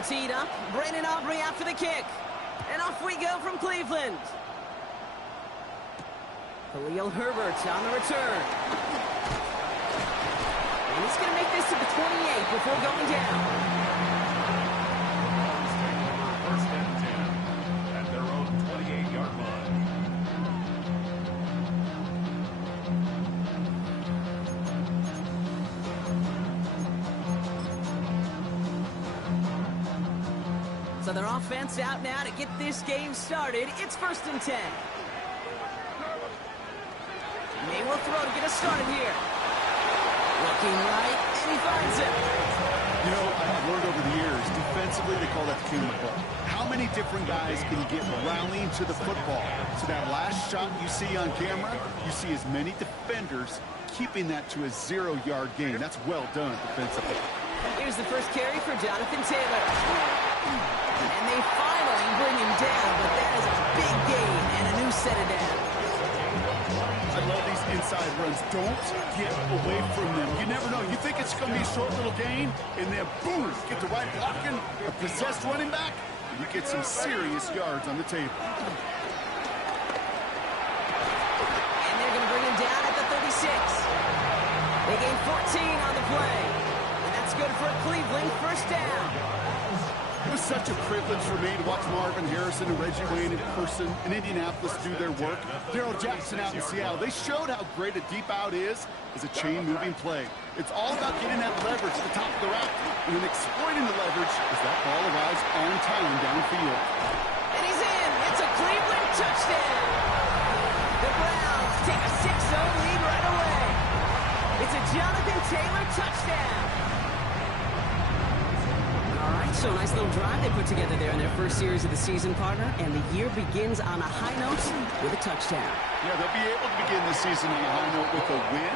all teed up. Brandon Aubrey after the kick. And off we go from Cleveland. Khalil Herbert on the return. And he's going to make this to the 28 before going down. First and 10 at their own 28-yard line. So their offense out now to get this game started. It's first and 10. They will throw to get us started here. Looking right, and he finds it. You know, I've learned over the years, defensively, they call that the camera ball. How many different guys can you get rallying to the football? So that last shot you see on camera, you see as many defenders keeping that to a 0-yard gain. That's well done defensively. Here's the first carry for Jonathan Taylor. And they finally bring him down, but that is a big gain and a new set of downs. I love these inside runs. Don't get away from them. You never know. You think it's going to be a short little gain, and then boom, get the right blocking, a possessed running back, and you get some serious yards on the table. And they're going to bring him down at the 36. They gain 14 on the play. And that's good for a Cleveland first down. It was such a privilege for me to watch Marvin Harrison and Reggie Wayne in person in Indianapolis do their work. Darrell Jackson out in Seattle. They showed how great a deep out is as a chain-moving play. It's all about getting that leverage to the top of the rack and then exploiting the leverage as that ball arrives on time downfield. And he's in. It's a Cleveland touchdown. The Browns take a 6-0 lead right away. It's a Jonathan Taylor touchdown. All right, so nice little drive they put together there in their first series of the season, partner, and the year begins on a high note with a touchdown. Yeah, they'll be able to begin the season on a high note with a win.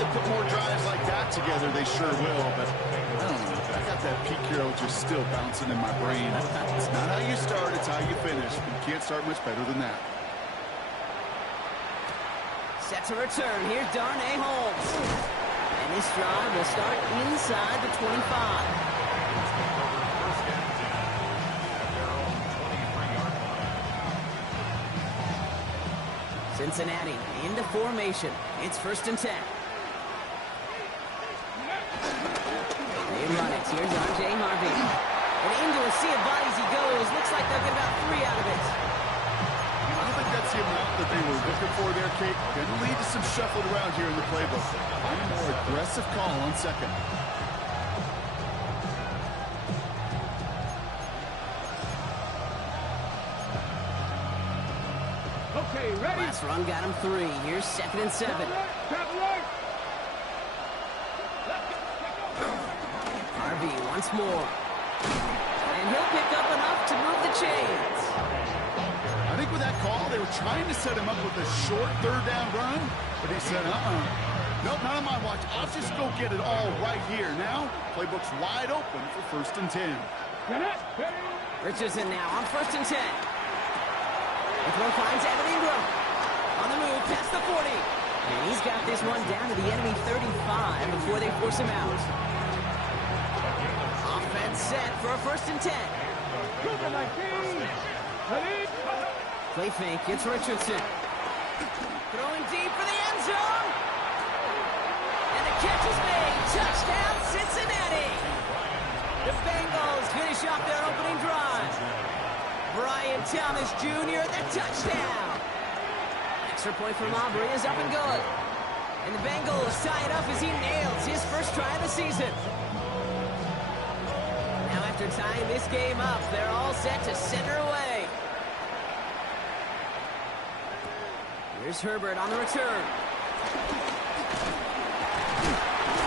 They'll put more drives like that together, they sure will, but I don't know. I got that Pete Carroll just still bouncing in my brain. It's not how you start, it's how you finish. You can't start much better than that. Set to return. Here's Darnay Holmes. And this drive will start inside the 25. Cincinnati into formation. It's first and 10. They run it. Here's R.J. Harvey. And into a sea of bodies he goes. Looks like they'll get about 3 out of it. I don't think that's the amount that they were looking for there, Kate. Can lead to some shuffled around here in the playbook. Find a more aggressive call on second. Okay, ready? Last run got him 3. Here's second and 7. Harvey once more. And he'll pick up enough to move the chains. I think with that call, they were trying to set him up with a short third down run, but he said, nope, not on my watch. I'll just go get it all right here. Now, playbook's wide open for first and 10. Richardson now on first and 10. The throw finds Evan Ingram. On the move, past the 40. And he's got this one down to the enemy 35 before they force him out. Offense set for a first and 10. Play fake, it's Richardson. Throwing deep for the end zone. And the catch is made. Touchdown, Cincinnati. The Bengals finish off their opening drive. Brian Thomas Jr., the touchdown. Extra point from Aubrey is up and good. And the Bengals tie it up as he nails his first try of the season. Now after tying this game up, they're all set to send her away. Here's Herbert on the return.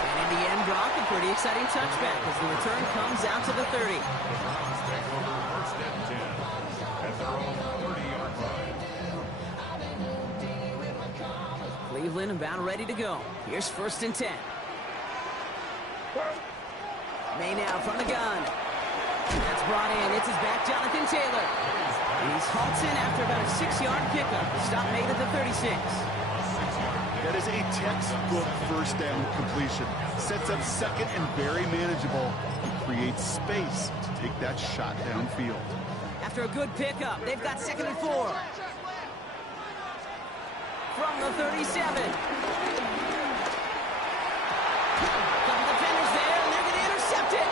And in the end, Brock, a pretty exciting touchback as the return comes out to the 30. First and 10 at their own 30-yard line. Cleveland about ready to go. Here's first and 10. May now from the gun. That's brought in. It's his back, Jonathan Taylor. And he's halted after about a 6-yard pickup. Stop made at the 36. A 6-yard That is a textbook first down completion. Sets up second and very manageable. He creates space to take that shot downfield. After a good pickup, they've got 2nd and 4. From the 37. Couple defenders there, and they're going to intercept it.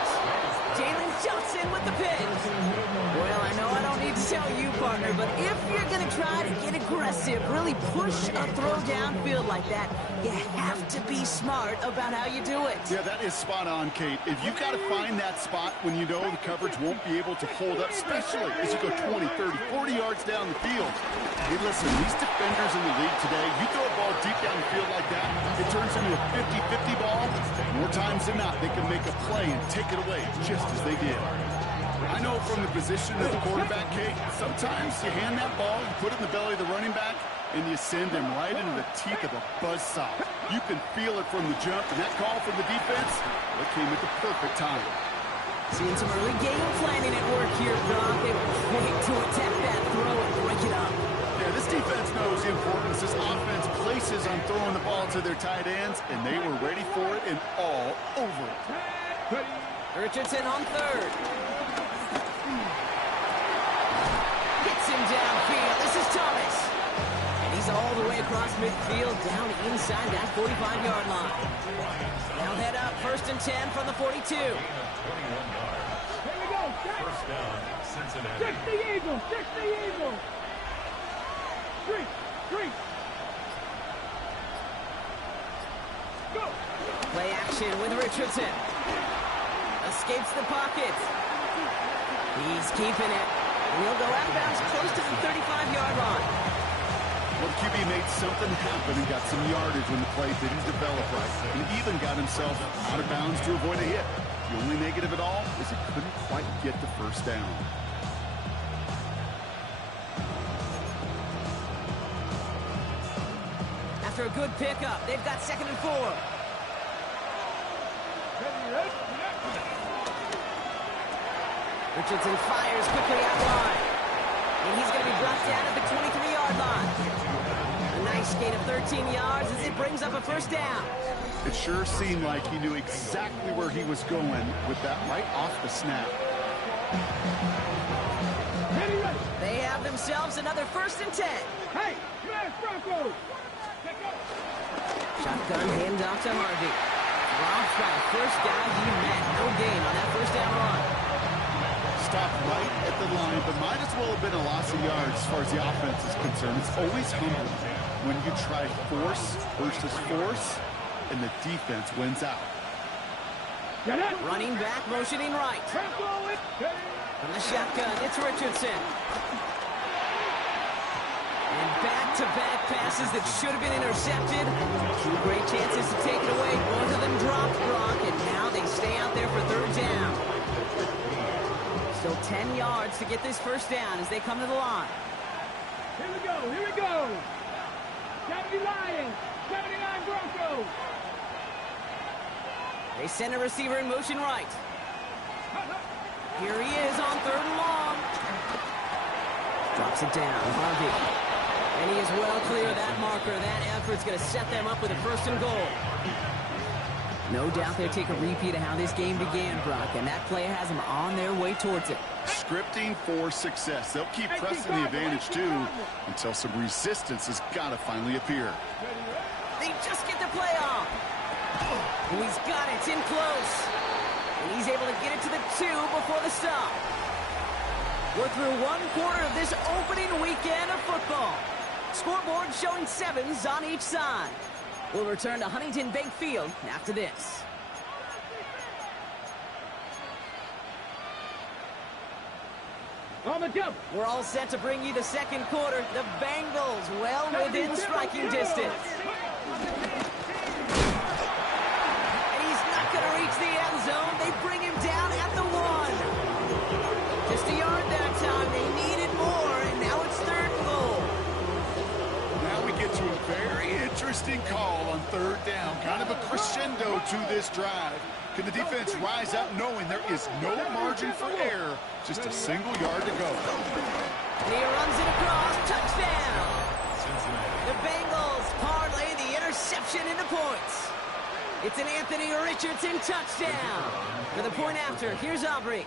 Jalen Johnson with the pick. Well, I know I don't need to tell you, partner, but if you're going to try to get aggressive, really push a throw downfield like that, you have to be smart about how you do it. Yeah, that is spot on, Kate. If you've got to find that spot when you know the coverage won't be able to hold up, especially as you go 20, 30, 40 yards down the field. Hey, listen, these defenders in the league today, you throw a ball deep down the field like that, it turns into a 50-50 ball. More times than not, they can make a play and take it away just as they did. I know from the position of the quarterback, Kate, sometimes you hand that ball, you put it in the belly of the running back, and you send him right into the teeth of a buzzsaw. You can feel it from the jump, and that call from the defense, it came at the perfect time. Seeing some early game planning at work here, Brock. They were quick to attack that throw and break it up. Yeah, this defense knows the importance this offense places on throwing the ball to their tight ends, and they were ready for it and all over it. Richardson on 3rd. Gets him downfield. This is Thomas. And he's all the way across midfield, down inside that 45-yard line. Now head up, 1st and 10 from the 42. Here we go. First down, Cincinnati. 60 Eagles. 60 Eagles. 3. Go. Play action with Richardson. Escapes the pocket. He's keeping it. And he'll go out of bounds close to the 35-yard line. Well, QB made something happen and got some yardage when the play didn't develop right. And even got himself out of bounds to avoid a hit. The only negative at all is he couldn't quite get the first down. After a good pickup, they've got 2nd and 4. Richardson fires quickly out wide. And he's going to be brought down at the 23-yard line. A nice gain of 13 yards as it brings up a first down. It sure seemed like he knew exactly where he was going with that right off the snap. They have themselves another 1st and 10. Hey, smash Bronco. Shotgun handoff to Harvey. Robbed by the first guy he met. No gain on that first down run. Stopped right at the line, but might as well have been a loss of yards as far as the offense is concerned. It's always humbling when you try force versus force, and the defense wins out. Running back, motioning right. From the shotgun, it's Richardson. And back-to-back passes that should have been intercepted. 2 great chances to take it away. Both of them dropped, Brock, and now they stay out there for 3rd down. Still 10 yards to get this first down as they come to the line. Here we go. 70 Lions, 79 Broncos. They send a receiver in motion right. Here he is on 3rd and long. Drops it down, Harvey. And he is well clear of that marker. That effort's going to set them up with a 1st and goal. No doubt they'll take a repeat of how this game began, Brock, and that play has them on their way towards it. Scripting for success. They'll keep pressing the advantage, too, until some resistance has got to finally appear. They just get the play off. Oh, he's got it. It's in close. And he's able to get it to the 2 before the stop. We're through 1 quarter of this opening weekend of football. Scoreboard showing 7s on each side. We'll return to Huntington Bank Field after this. On the jump. We're all set to bring you the 2nd quarter. The Bengals well within striking distance. And he's not going to reach the end zone. They bring him down at the 1. Just a yard that time. They needed more, and now it's 3rd and goal. Now we get to a very interesting call on 3rd down. Kind of a crescendo to this drive. Can the defense rise up knowing there is no margin for error? Just a single yard to go. And he runs it across. Touchdown. The Bengals parlay the interception Reception into points. It's an Anthony Richardson touchdown. For the point after, here's Aubrey.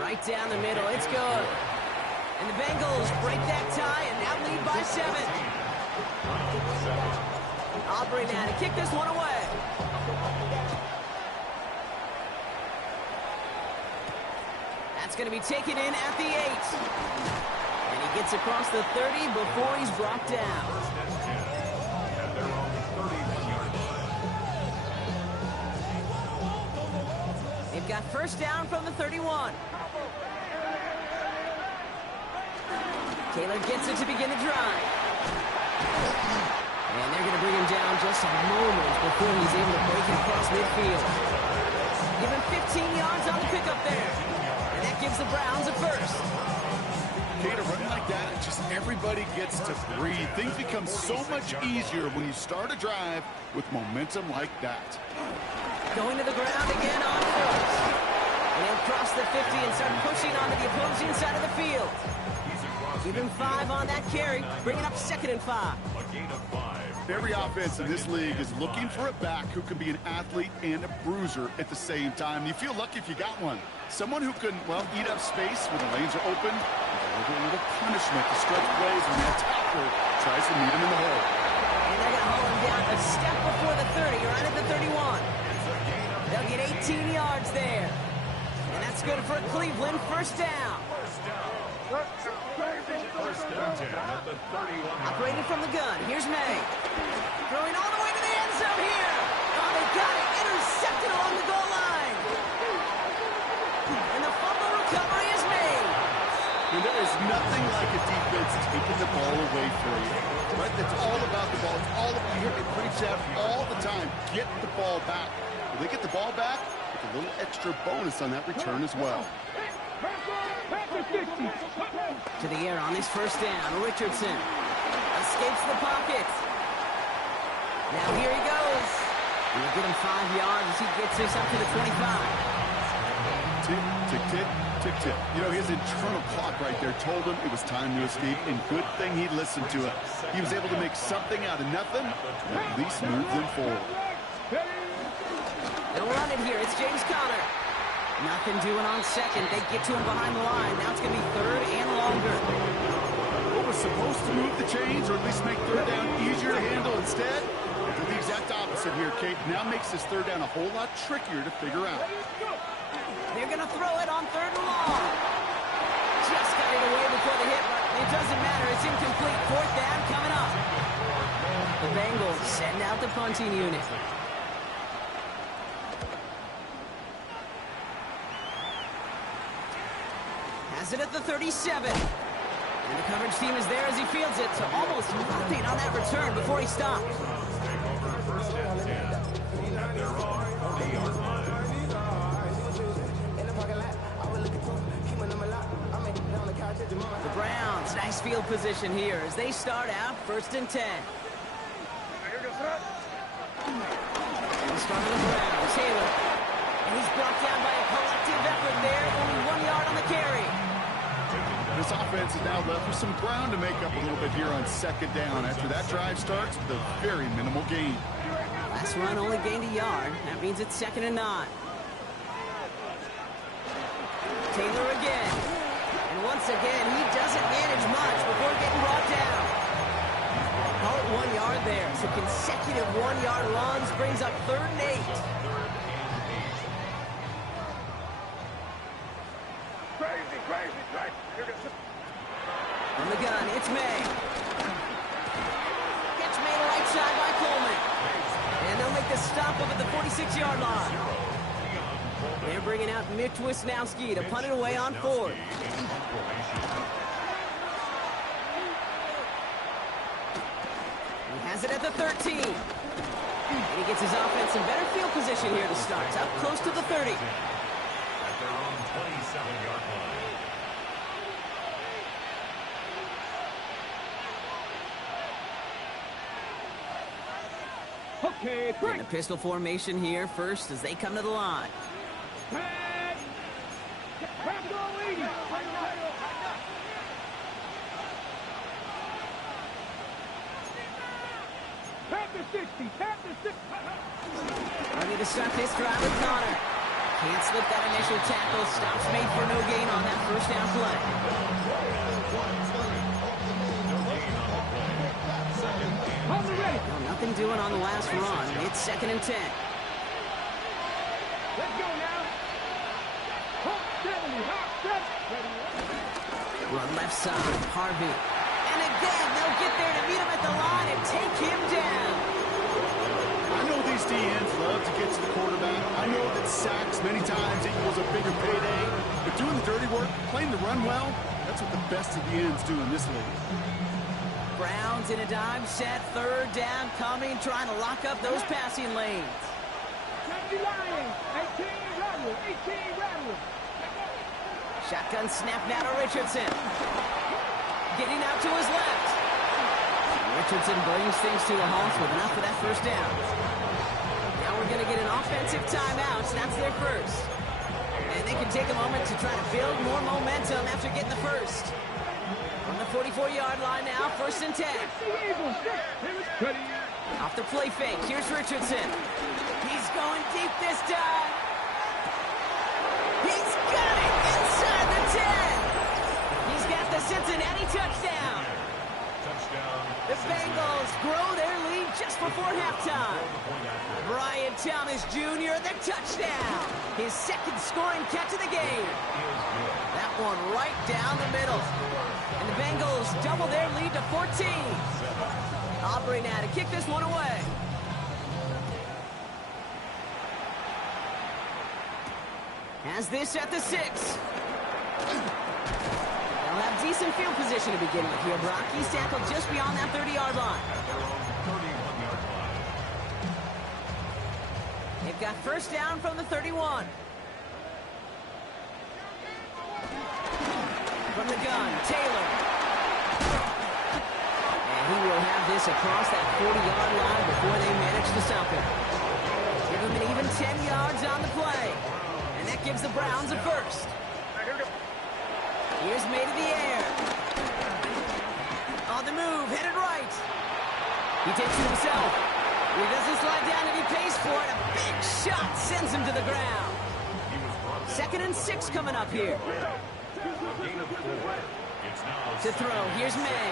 Right down the middle, it's good. And the Bengals break that tie and now lead by 7. Aubrey now to kick this one away. That's going to be taken in at the 8. And he gets across the 30 before he's brought down. At their own 31-yard line. They've got first down from the 31. Taylor gets it to begin the drive. And they're going to bring him down just a moment before he's able to break it across midfield. Give him 15 yards on the pickup there. And that gives the Browns a first. Okay, to run like that, just everybody gets to breathe. Things become so much easier when you start a drive with momentum like that. Going to the ground again on first. And he'll cross the 50 and start pushing onto the opposing side of the field. Give him 5 on that carry, bringing up 2nd and 5. A gain of 5. Every offense in this league is looking for a back who can be an athlete and a bruiser at the same time. You feel lucky if you got one. Someone who can, well, eat up space when the lanes are open, and deliver a little punishment to stretch plays when that tackler tries to meet him in the hole. And they're going to haul him down a step before the 30, right at the 31. They'll get 18 yards there. And that's good for Cleveland. First down. First and 10 at the 31. Operating from the gun. Here's May. Throwing all the way to the end zone here. Oh, they got it. Intercepted along the goal line. And the fumble recovery is made. And there is nothing like a defense taking the ball away from you. Right? That's all about the ball. It's all about, you hear me preach that all the time. Get the ball back. When they get the ball back, it's a little extra bonus on that return as well. To the air on this first down. Richardson escapes the pocket. Now here he goes. We'll get him 5 yards as he gets this up to the 25. Tick, tick, tick, tick, tick. You know, his internal clock right there told him it was time to escape, and good thing he listened to it. He was able to make something out of nothing, and at least move them forward. They'll run it here. It's James Conner. Nothing doing on second. They get to him behind the line. Now it's going to be 3rd and longer. What was supposed to move the chains, or at least make 3rd down easier to handle instead? Did the exact opposite here, Kate. Now makes this 3rd down a whole lot trickier to figure out. They're going to throw it on 3rd and long. Just got it away before the hit, but it doesn't matter. It's incomplete. 4th down coming up. The Bengals setting out the punting unit. Has it at the 37. And the coverage team is there as he fields it to almost nothing on that return before he stops. Take over first and 10 at their own 40-yard line. The Browns, nice field position here as they start out 1st and 10. The start of the Browns, Taylor. And he's brought down by a collective effort there, only 1 yard on the carry. This offense is now left with some ground to make up a little bit here on 2nd down after that drive starts with a very minimal gain. Last run only gained a yard. That means it's 2nd and 9. Taylor again. And once again, he doesn't manage much before getting brought down. Call it 1 yard there. So consecutive 1-yard runs brings up 3rd and 8. From the gun, it's May. Gets made right side by Coleman. And they'll make the stop up at the 46-yard line. They're bringing out Mitch Wisnowski to punt it away on 4th. He has it at the 13. And he gets his offense in better field position here to start. It's up close to the 30. At their own 27-yard line. Okay, In the pistol formation here first as they come to the line. to 60. Tap to 60. Ready to start this drive with Connor. Can't slip that initial tackle. Stops made for no gain on that first down play. On the ready. Well, nothing doing on the last run. It's 2nd and 10. Let's go now. Hop 70. Hop 70. Run left side. Harvey. And again, they'll get there to meet him at the line and take him down. I know these DNs love to get to the quarterback. I know that sacks many times equals a bigger payday. But doing the dirty work, playing the run well, that's what the best of the ends do in this league. Browns in a dime set. 3rd down coming, trying to lock up those passing lanes. 70 Lions. 18 Rattle. 18 Rattle. Shotgun snap now to Richardson. Getting out to his left. Richardson brings things to a halt with enough for that first down. Now we're going to get an offensive timeout. That's their first. And they can take a moment to try to build more momentum after getting the first. From the 44-yard line now, 1st and 10. Off the play fake. Here's Richardson. He's going deep this time. He's got it inside the 10. He's got the Cincinnati touchdown. The Bengals grow their lead just before halftime. Brian Thomas Jr., the touchdown. His 2nd scoring catch of the game. That one right down the middle. And the Bengals double their lead to 14. Aubrey now to kick this one away. Has this at the 6. They'll have decent field position to begin with here, Brock. He's tackled just beyond that 30-yard line. They've got 1st down from the 31. From the gun, Taylor. And he will have this across that 40-yard line before they manage to stop him. Give him an even 10 yards on the play. And that gives the Browns a first. Here's made in the air. On the move, headed right. He takes it himself. He doesn't slide down and he pays for it. A big shot sends him to the ground. 2nd and 6 coming up here. To throw, here's May.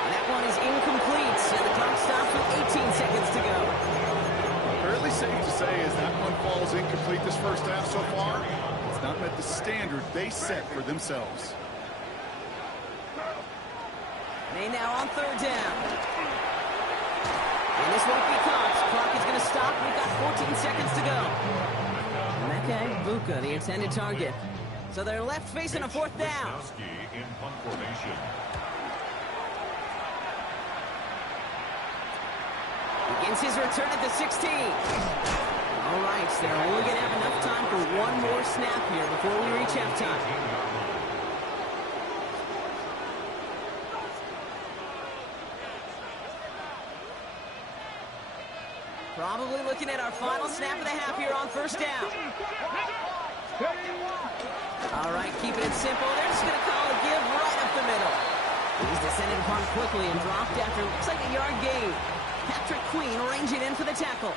And that one is incomplete. And the clock stops with 18 seconds to go. Fairly safe to say as that one falls incomplete this first half so far. It's not met the standard they set for themselves. May now on 3rd down. And this won't be caught. Clock is going to stop. We've got 14 seconds to go. Meke Buka, the intended target. So they're left facing a 4th down. In punt formation. Begins his return at the 16. All right, so they're only going to have enough time for one more snap here before we reach halftime. Probably looking at our final snap of the half here on 1st down. All right, keeping it simple. They're just going to call a give right up the middle. He's descended upon quickly and dropped after looks like a yard gain. Patrick Queen ranging in for the tackle.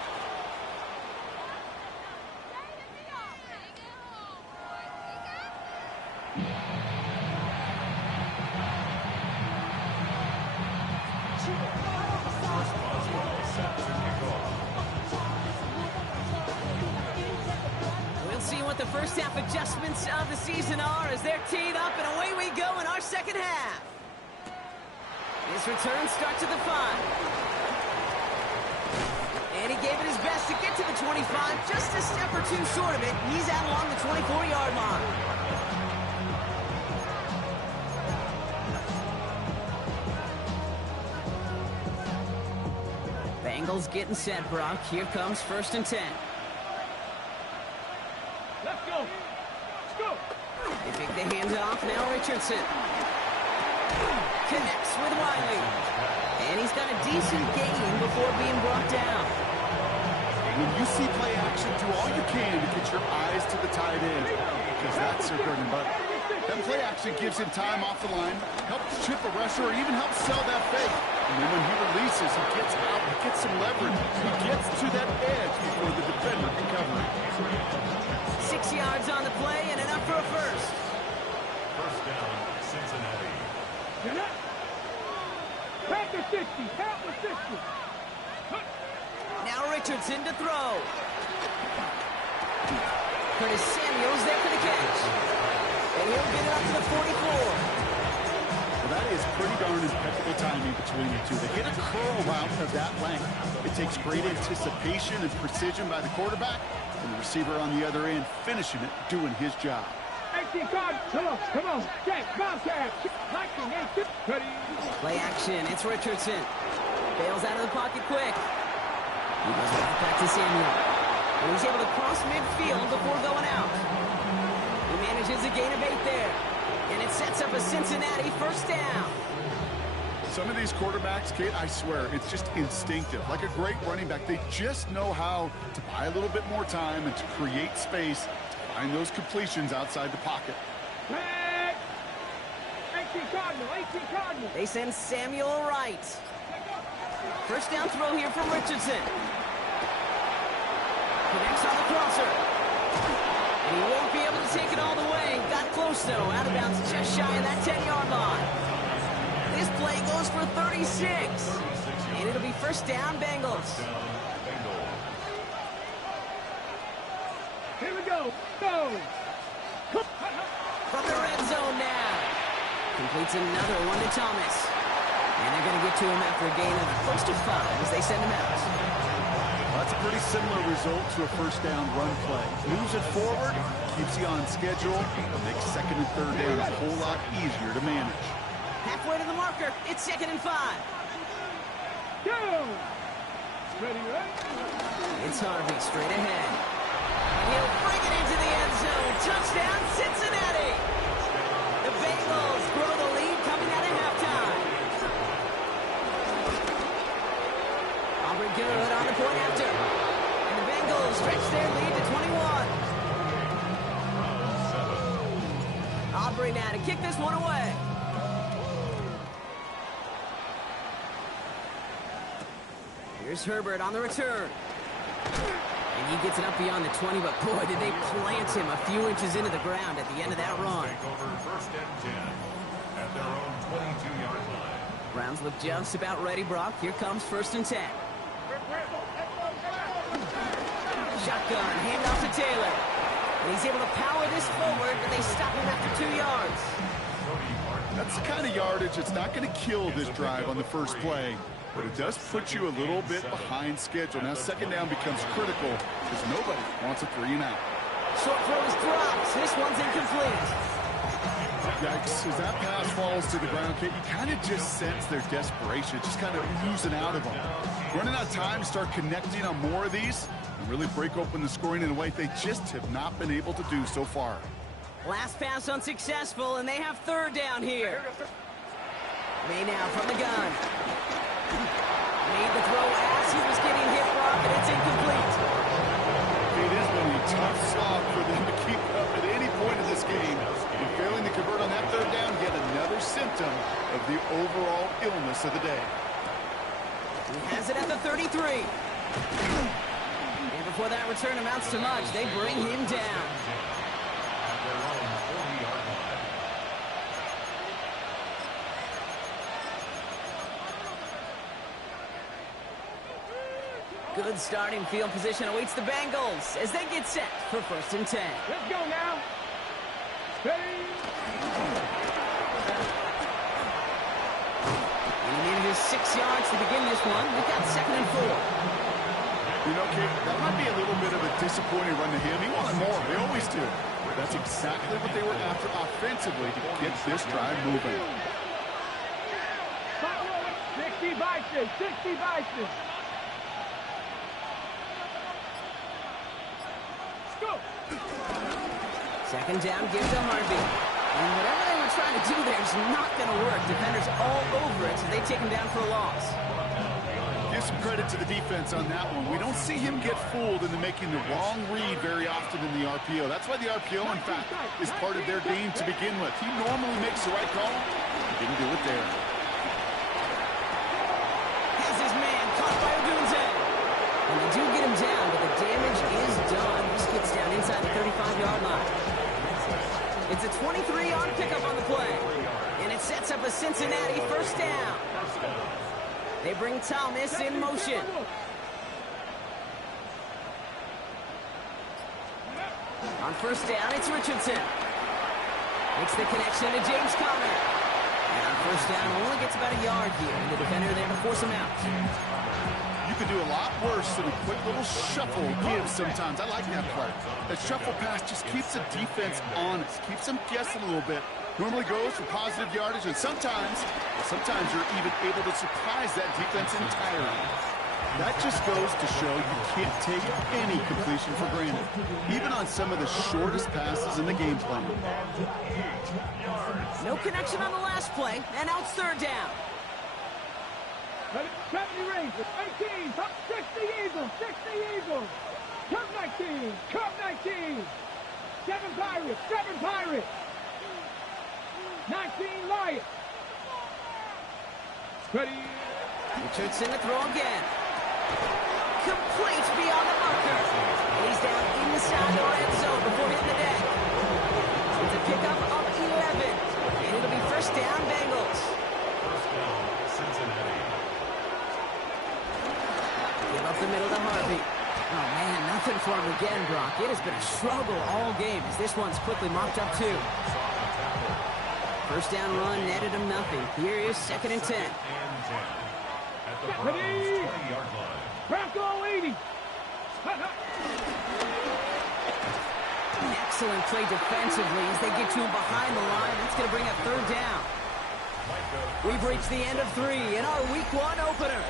We'll see what the first half adjustments of the season are as they're teed up, and away we go in our 2nd half. His return starts at the 5. And he gave it his best to get to the 25, just a step or two short of it. He's out along the 24-yard line. Bengals getting set, Brock. Here comes 1st and 10. Let's go. Let's go. They take the handoff. Now Richardson connects with Wiley. And he's got a decent gain before being brought down. When you see play action, do all you can to get your eyes to the tight end, because that's their bread and butter. That play action gives him time off the line, helps chip a rusher, or even helps sell that fake. And then when he releases, he gets out, he gets some leverage. He gets to that edge before the defender can cover it. 6 yards on the play and enough for a first. First down, Cincinnati. You're not. Count to 60. Count to 60. Now Richardson to throw. Curtis Samuel's there for the catch. And he'll get it up to the 44. Well, that is pretty darn impeccable timing between the two. They hit a curl route of that length. It takes great anticipation and precision by the quarterback, and the receiver on the other end finishing it, doing his job. 18 guard. Come on. Jack, Bobcat. Play action. It's Richardson. Bails out of the pocket quick. He goes right back to Samuel. And he's able to cross midfield before going out. He manages a gain of 8 there. And it sets up a Cincinnati first down. Some of these quarterbacks, Kate, I swear, it's just instinctive. Like a great running back, they just know how to buy a little bit more time and to create space to find those completions outside the pocket. 18 Cardinal. They send Samuel right. First down throw here from Richardson. Connects on the crosser. And he won't be able to take it all the way. Got close, though. Out of bounds just shy of that 10-yard line. This play goes for 36. And it'll be first down, Bengals. Here we go. Go. From the red zone now. Completes another one to Thomas. And they're going to get to him after a gain of close to 5 as they send him out. Well, that's a pretty similar result to a first down run play. Moves it forward, keeps you on schedule, makes second and third down a whole lot easier to manage. Halfway to the marker. It's 2nd and 5. Go. Ready. It's Harvey straight ahead. And he'll bring it into the end zone. Touchdown, Cincinnati. The Bengals grow the lead coming out of halftime. Aubrey good on the point after. And the Bengals stretch their lead to 21. Aubrey now to kick this one away. Here's Herbert on the return. And he gets it up beyond the 20, but boy, did they plant him a few inches into the ground at the end of that run. Take over first and 10 at their own 22-yard line. Browns look just about ready, Brock. Here comes 1st and 10. Shotgun, handoff to Taylor. And he's able to power this forward, but they stop him after 2 yards. That's the kind of yardage that's not going to kill this drive on the first play, but it does put you a little bit behind schedule. Now second down becomes critical because nobody wants a 3 and out. Short throw is dropped. This one's incomplete. Yikes, as that pass falls to the ground, Kate, you kind of just sense their desperation, just kind of oozing out of them. Running out of time to start connecting on more of these and really break open the scoring in a way they just have not been able to do so far. Last pass unsuccessful, and they have 3rd down here. May now from the gun. Made the throw as he was getting hit, Brock, and it's incomplete. It has been a tough slog for them to keep up at any point in this game. And failing to convert on that 3rd down, yet another symptom of the overall illness of the day. He has it at the 33. And before that return amounts to much, they bring him down. At their own 40-yard line. Good starting field position awaits the Bengals as they get set for 1st and 10. Let's go now. Steady. And he manages 6 yards to begin this one. We've got 2nd and 4. You know, Kate, that might be a little bit of a disappointing run to him. He wanted more. They always do. That's exactly what they were after offensively to get this drive moving. 60 Vices. 60 Vices. Go. 2nd down, give to Harvey. And whatever they were trying to do there is not going to work. Defenders all over it, so they take him down for a loss. Gives some credit to the defense on that one. We don't see him get fooled into making the wrong read very often in the RPO. That's why the RPO, in fact, is part of their game to begin with. He normally makes the right call. He didn't do it there. Has his man caught by Odunze. And they do get him down, but the damage is done. This gets down inside the 35-yard line. It's a 23-yard pickup on the play. And it sets up a Cincinnati first down. They bring Thomas in motion. On first down, it's Richardson. Makes the connection to James Conner. And on first down, only gets about a yard here. And the defender there to force him out. You could do a lot worse than a quick little shuffle give sometimes. I like that play. That shuffle pass just keeps the defense honest, keeps them guessing a little bit. Normally goes for positive yardage, and sometimes you're even able to surprise that defense entirely. That just goes to show you can't take any completion for granted, even on some of the shortest passes in the game plan. No connection on the last play, and now it's third down. 70 Rangers, 18, top 60 Eagles, 60 Eagles. Come 19, come 19. 7 Pirates, 7 Pirates. 19 Lions. Ready. Richardson to throw again. Complete beyond the marker. And he's down inside the red zone before hitting the deck. It's a pickup of 11. And it'll be first down, Bengals. First down, Cincinnati. Give up the middle to Harvey. Oh, man, nothing for him again, Brock. It has been a struggle all game as this one's quickly mocked up, too. First down run netted him nothing. Here is second and 10. At the Browns' 20-yard line. Bronco 80. Excellent play defensively as they get to him behind the line. That's going to bring up third down. We've reached the end of 3 in our Week 1 opener.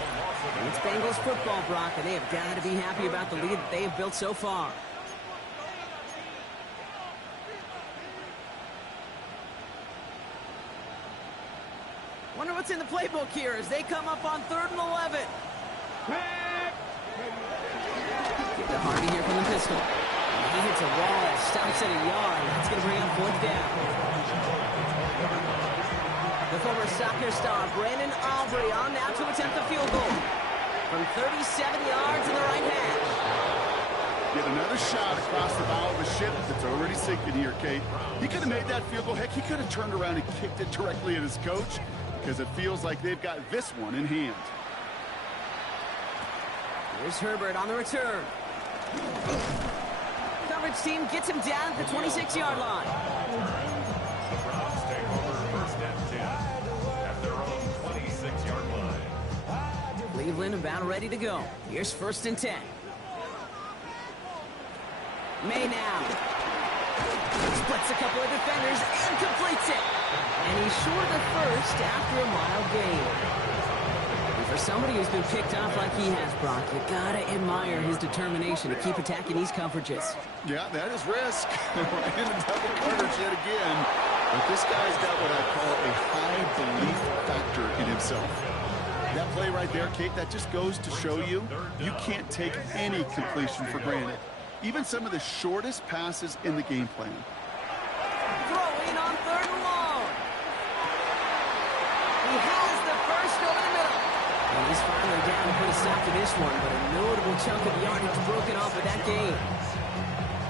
It's Bengals football, Brock, and they have got to be happy about the lead that they have built so far. Wonder what's in the playbook here as they come up on 3rd and 11. Get to Harvey here from the pistol. And he hits a wall, stops at a yard. That's going to bring up 4th down. The former soccer star, Brandon Aubrey, on now to attempt the field goal. From 37 yards in the right hash. Get another shot across the bow of a ship that's already sinking here, Kate. He could have made that field goal. Heck, he could have turned around and kicked it directly at his coach, because it feels like they've got this one in hand. Here's Herbert on the return. Coverage team gets him down at the 26-yard line. The Browns take over first and 10 at their own 26-yard line. Cleveland about ready to go. Here's first and 10. May now. Splits a couple of defenders and completes it. And he's short of the first after a mild gain. And for somebody who's been picked off like he has, Brock, you gotta admire his determination to keep attacking these coverages. Yeah, that is risk. In the double coverage yet again. But this guy's got what I call a high belief factor in himself. That play right there, Kate, that just goes to show you, you can't take any completion for granted. Even some of the shortest passes in the game plan. Throwing on 3rd and long. He has the first over the middle. And he's finally down to put a stop to this one, but a notable chunk of yardage broken off with that game.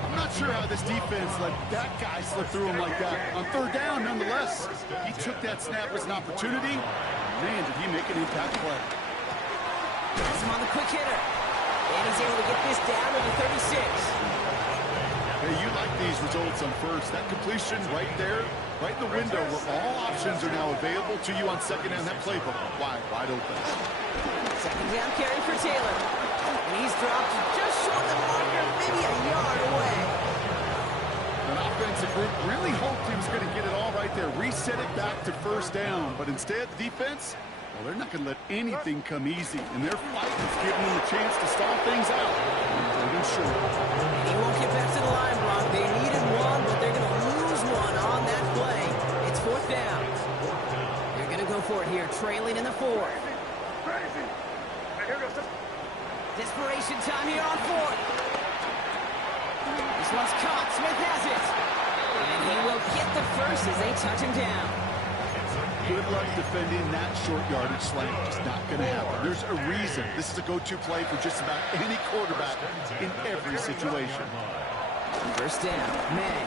I'm not sure how this defense let that guy slip through him like that. On 3rd down, nonetheless. He took that snap as an opportunity. Man, did he make an impact play. Gets him on the quick hitter. And he's able to get this down to the 36. Hey, you like these results on first. That completion right there, right in the window where all options are now available to you on second down. That playbook wide open. Second down carry for Taylor. And he's dropped just short of the marker, maybe a yard away. An offensive group really hoped he was going to get it all right there, reset it back to first down. But instead, the defense, well, they're not going to let anything come easy. And their fight is giving them a chance to stall things out. And sure. And he won't get back to the line, Brock. They needed one, but they're going to lose one on that play. It's 4th down. They're going to go for it here, trailing in the 4th. Crazy. Now here goes Desperation time here on fourth. This one's caught. Smith has it. And he will get the first as they touch him down. Good luck defending that short yardage slant. It's not going to happen. There's a reason. This is a go-to play for just about any quarterback in every situation. First down, May.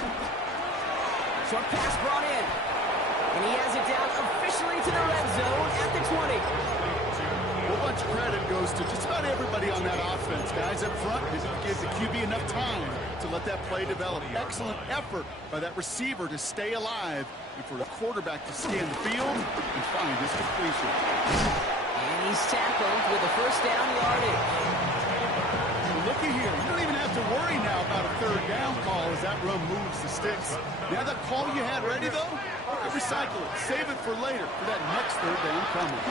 Short pass brought in. And he has it down officially to the red zone at the 20. A bunch of credit goes to just about everybody on that offense. Guys up front didn't give the QB enough time to let that play develop. Excellent effort by that receiver to stay alive and for the quarterback to scan the field and find his completion. And he's tackled with a first down yardage. Well, looky here. You don't even have to worry now about a third down call as that run moves the sticks. Now that call you had ready, though, recycle it. Save it for later for that next third down coming.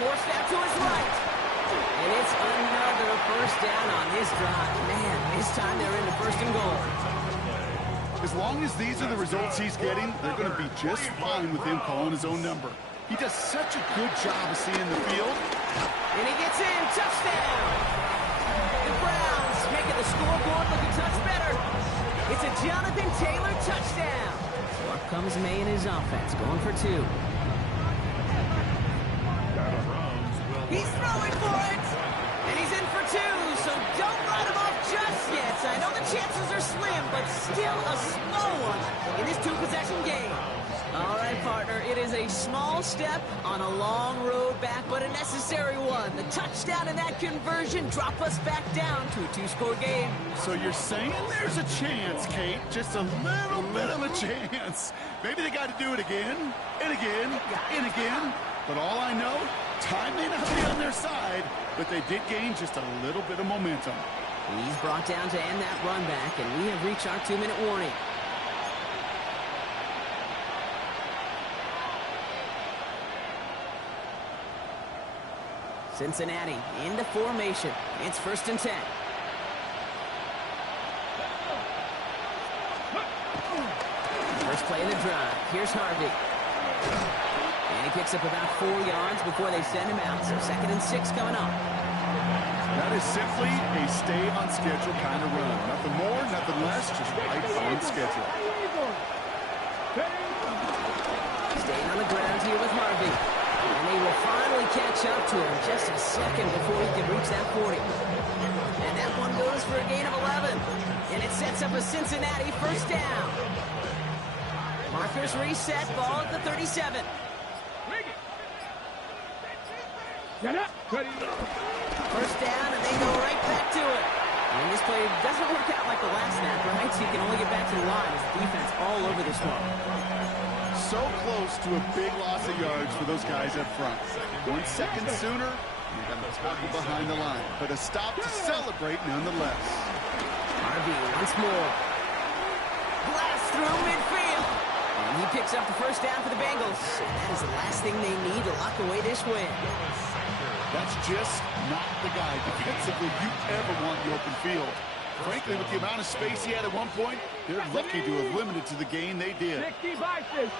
Forced out to his right. And it's another first down on this drive. Man, this time they're into first and goal. As long as these are the results he's getting, they're going to be just fine with him calling his own number. He does such a good job of seeing the field. And he gets in. Touchdown. The Browns making the scoreboard look a touch better. It's a Jonathan Taylor touchdown. So up comes May and his offense, going for two. He's throwing for it, and he's in for two, so don't write him off just yet. I know the chances are slim, but still a small one in this two-possession game. All right, partner, it is a small step on a long road back, but a necessary one. The touchdown and that conversion drop us back down to a two-score game. So you're saying there's a chance, Kate, just a little bit of a chance. Maybe they got to do it again, and again, and again. But all I know, time may not be on their side, but they did gain just a little bit of momentum. He's brought down to end that run back, and we have reached our 2-minute warning. Cincinnati into formation. It's 1st and 10. First play of the drive. Here's Harvey. And he picks up about 4 yards before they send him out. So 2nd and 6 coming up. That is simply a stay on schedule kind of run. Nothing more, nothing less, just right on schedule. Staying on the ground here with Harvey. And they will finally catch up to him just a second before he can reach that 40. And that one goes for a gain of 11. And it sets up a Cincinnati first down. Markers reset, ball at the 37. Get up. First down, and they go right back to it. And this play doesn't work out like the last snap, right? So you can only get back to the line as the defense all over this one. So close to a big loss of yards for those guys up front. 1 second sooner, you got to tackle behind the line. But a stop to celebrate nonetheless. Harvey once more. Blast through midfield. And he picks up the first down for the Bengals. And that is the last thing they need to lock away this win. That's just not the guy defensively you ever want in the open field. Frankly, with the amount of space he had at one point, they're lucky to have limited to the gain they did. 60 by 6.